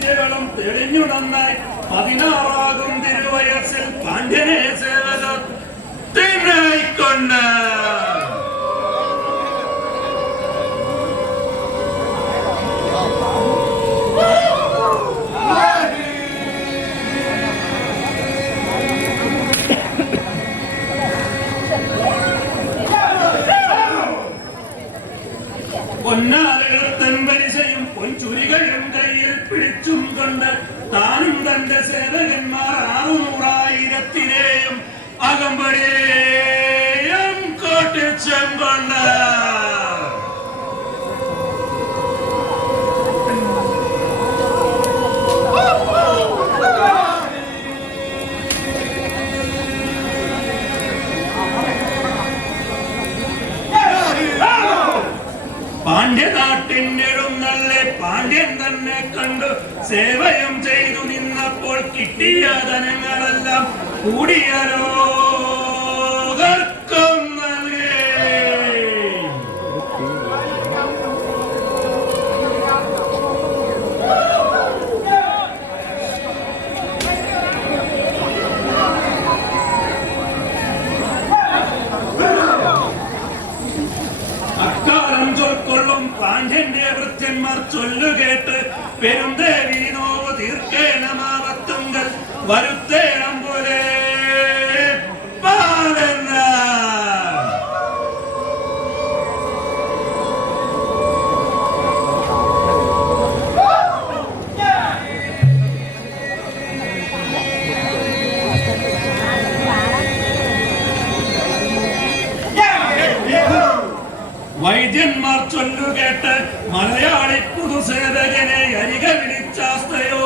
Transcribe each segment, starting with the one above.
വിദ്യകളും തെളിഞ്ഞു നന്നായി പതിനാറാകും തിരുവയസ്സിൽ പാണ്ഡ്യനെ സേവകത്തിനായിക്കൊണ്ട് തന്റെ സേവകന്മാർ ആറുനൂറായിരത്തിനെയും അകമ്പടിയേയും കോട്ടിച്ചെമ്പണ്ട് പാണ്ഡ്യനാട്ടിന്റെ എഴുന്നള്ളി പാണ്ഡ്യൻ തന്നെ കണ്ടു സേവയം ചെയ്തു നീ. കിട്ടിയ ധനങ്ങളെല്ലാം കൂടിയാലോ? വൈദ്യന്മാർ ചൊല്ലുകേട്ട് മലയാളി പുതുസേതകനെ അരികെ വിളിച്ചാസ്തയോ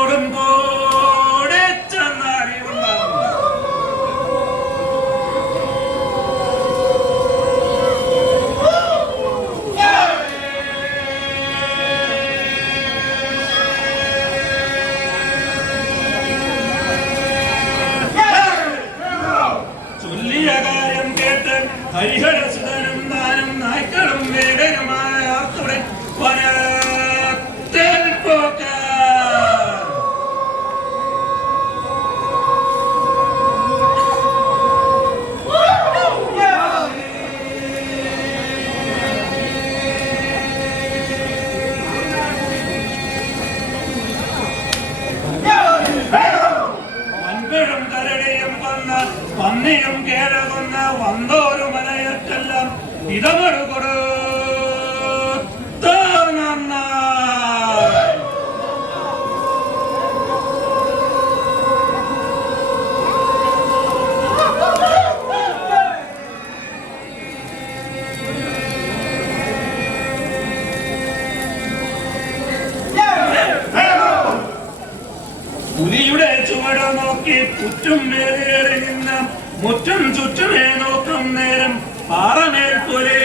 നോക്കി പുറ്റും മുറ്റം ചുറ്റുമേ നോക്കും നേരം പാറമേൽ പുലേ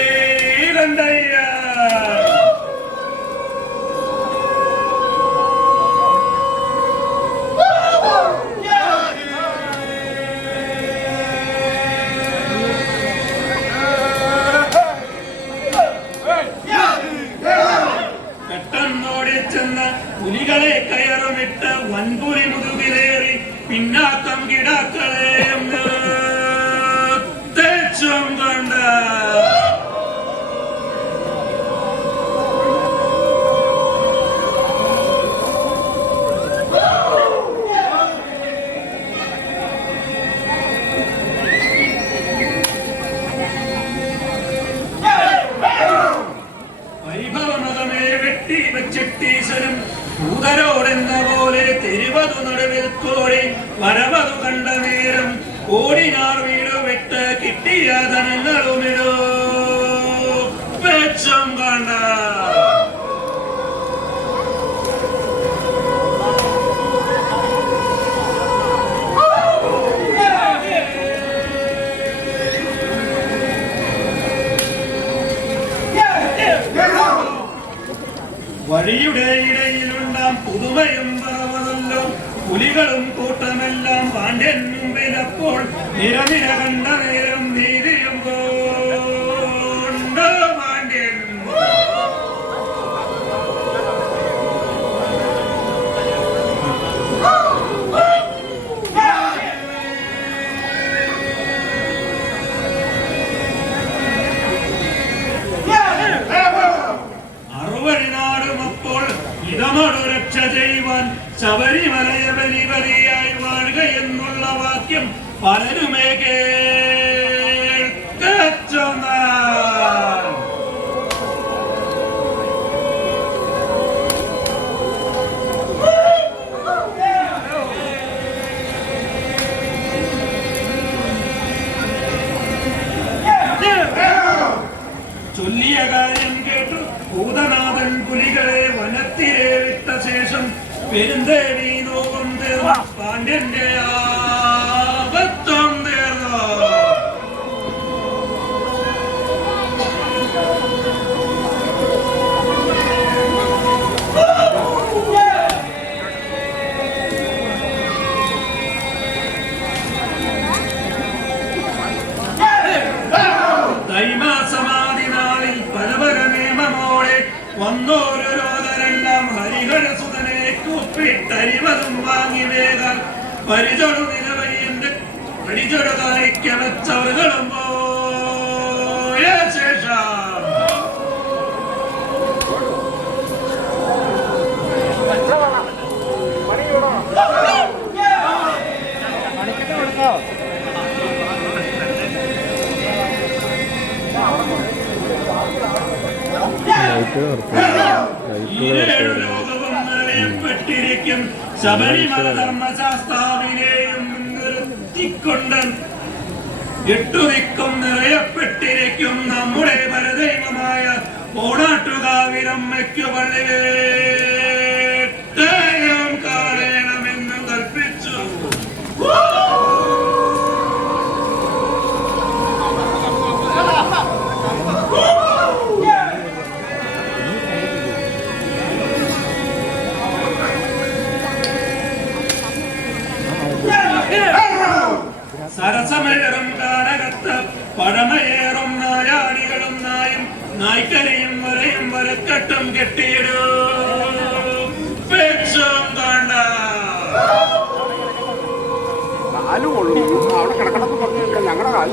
കണ്ടയ്യ പെട്ടെന്നോടി ചെന്ന് പുലികളെ കയറുമിട്ട് വൻപുലി മുതുകിലേറി പിന്നാക്കം കിടാക്കളെ കോടി വരവതു കണ്ട നേരം ഓടിനാർ വീട് വിട്ട് കിട്ടിയ ധനങ്ങളുമിടോ വെച്ചം കണ്ട വഴിയുടെ ഇടയിലുണ്ടാം പുതുമയും പറവതല്ലോ പുലികളും കൂട്ടമെല്ലാം പാണ്ഡ്യൻ മുമ്പിലപ്പോൾ നിരനിര കണ്ട കാര്യം കേട്ടു. ഭൂതനാഥൻ പുലികളെ വനത്തിരെ വിട്ട ശേഷം പെരുന്തേടി നോകം തീർന്നു പാണ്ഡ്യന്റെ ഒന്നോരു രോദനെല്ലാം ഹരിഹര സുതനെ കൂപ്പിട്ടരിവതും വാങ്ങി വേഗം പരിചൊടു നിലവൈ എന്റെ പരിചൊടു കാണിക്കവച്ചവറുകളും നിർത്തും. നിറയപ്പെട്ടിരിക്കും ശബരിമല ധർമ്മശാസ്താവിനെയും നിർത്തിക്കൊണ്ട് നിറയപ്പെട്ടിരിക്കും നമ്മുടെ പരദൈവമായ ഓടാട്ടുകാവിരമ്മയ്ക്കു പള്ളിവേട്ടയം പഴമയേറും നായാടികളും നായും നായ്ക്കരയും വരയും വരക്കെട്ടും കെട്ടിയിടും. കണ്ട കാൽ കൊള്ളും അവിടെ കിടക്കണമെന്ന് പറഞ്ഞില്ല ഞങ്ങളുടെ കാൽ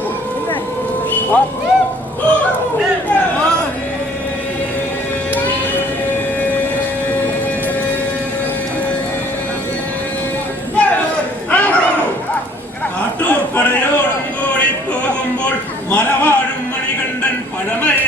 കാട്ടൂർ மரவாழும் மணிகண்டன் பழமை.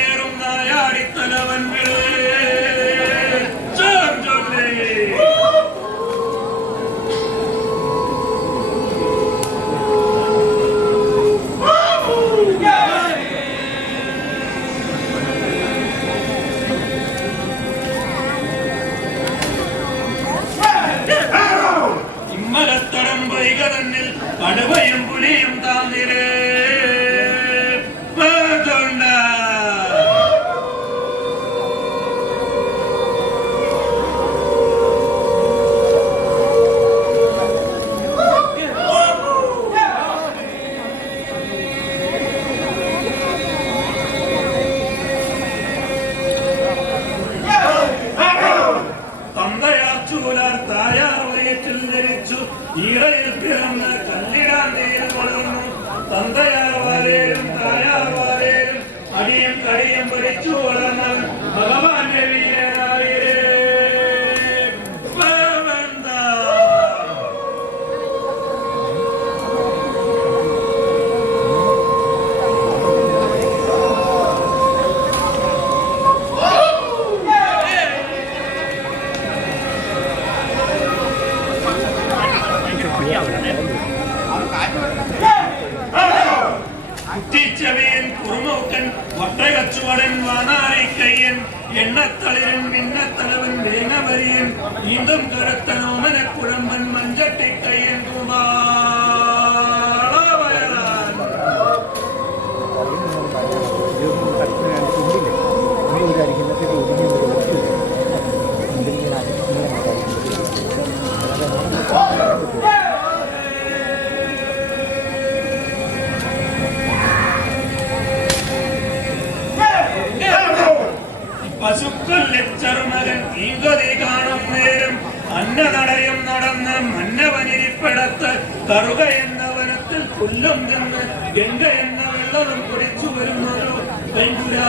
കറുക എന്ന വനത്തിൽ പുല്ലും നിന്ന് ഗംഗ എന്ന വെള്ളവും കുടിച്ചു വരുന്നൊരു പെൺകുരാ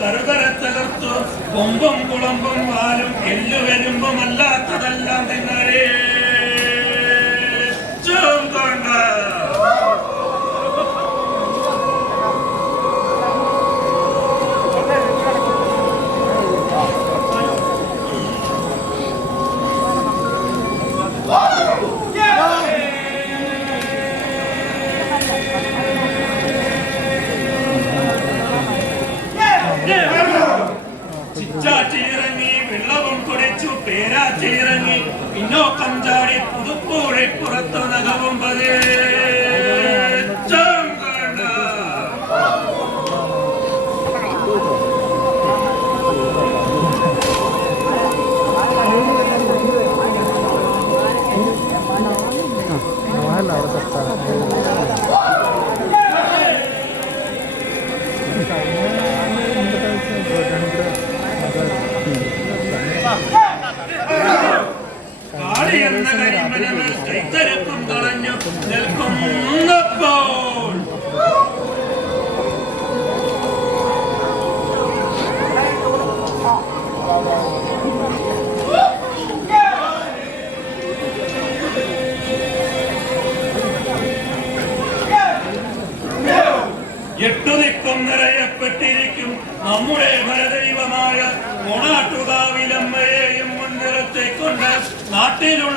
കറുകരത്തലർത്തു കൊമ്പും കുളമ്പും വാലും എല്ലു വരുമ്പും അല്ലാത്തതെല്ലാം നിന്നരേ ചോം കൊണ്ടാ പേരാച്ചിറങ്ങി പിന്നോക്കം ചാടി പുതുപ്പോഴെ പുറത്തു നകവുമ്പ പഠനങ്ങൾ കൈത്തരക്കും കളഞ്ഞു നിൽക്കുന്നപ്പോൾ. നമ്മുടെ ഭരദൈവമായ ഓണാട്ടുകാവിലമ്മയെയും മുൻനിറത്തെ കൊണ്ട് നാട്ടിലുള്ള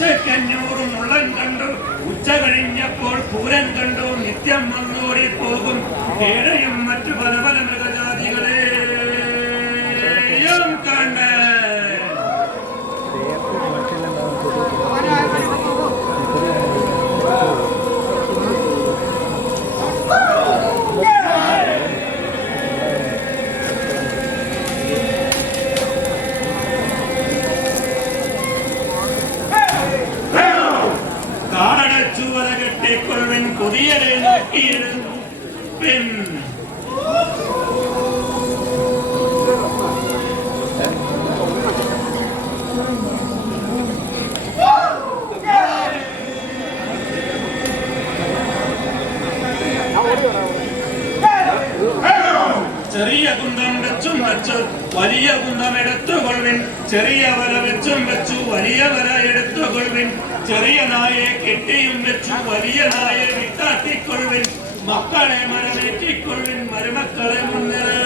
ഉച്ചക്കഞ്ഞൂറും മുള്ളൻ കണ്ടു. ഉച്ച കഴിഞ്ഞപ്പോൾ പൂരൻ കണ്ടു. നിത്യം വന്നോടി പോകും. കേടയും മറ്റു പല പല മൃഗജാതികളെയും കണ്ട പുതിയരെ നോക്കിയിരുപ്പിൻ ചെറിയ കുന്തം വെച്ചും വെച്ചു വലിയ കുന്തം എടുത്തുകൊള്ളിൻ ചെറിയ വല വെച്ചും വെച്ചു വലിയ വല എടുത്തുകൊള്ളിൻ ചെറിയ നായെ കെട്ടിയും വെച്ചു വലിയ നായെ பாராட்டிக் கொள்வேன் மக்களை மனமேற்றிக் கொள்வேன் மருமக்களை முன்னிலை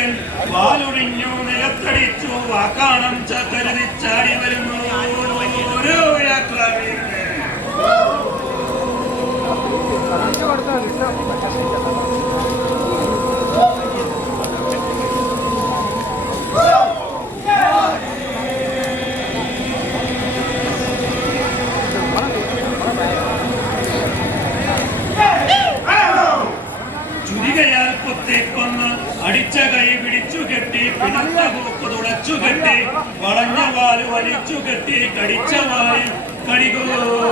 വ്യാഘ്രവീരൻ വാലൊടിഞ്ഞു നിലത്തടിച്ചു വാക്കാണം ചകരുതി ചാടി വരുന്നു ഓരോ വ്യാഘ്രവീരൻ അടിച്ച കൈ പിടിച്ചു കെട്ടി പോക്ക് തുടച്ചു കെട്ടി വളഞ്ഞ വാൽ വലിച്ചു കെട്ടി കടിച്ച വാൽ കടികൂരം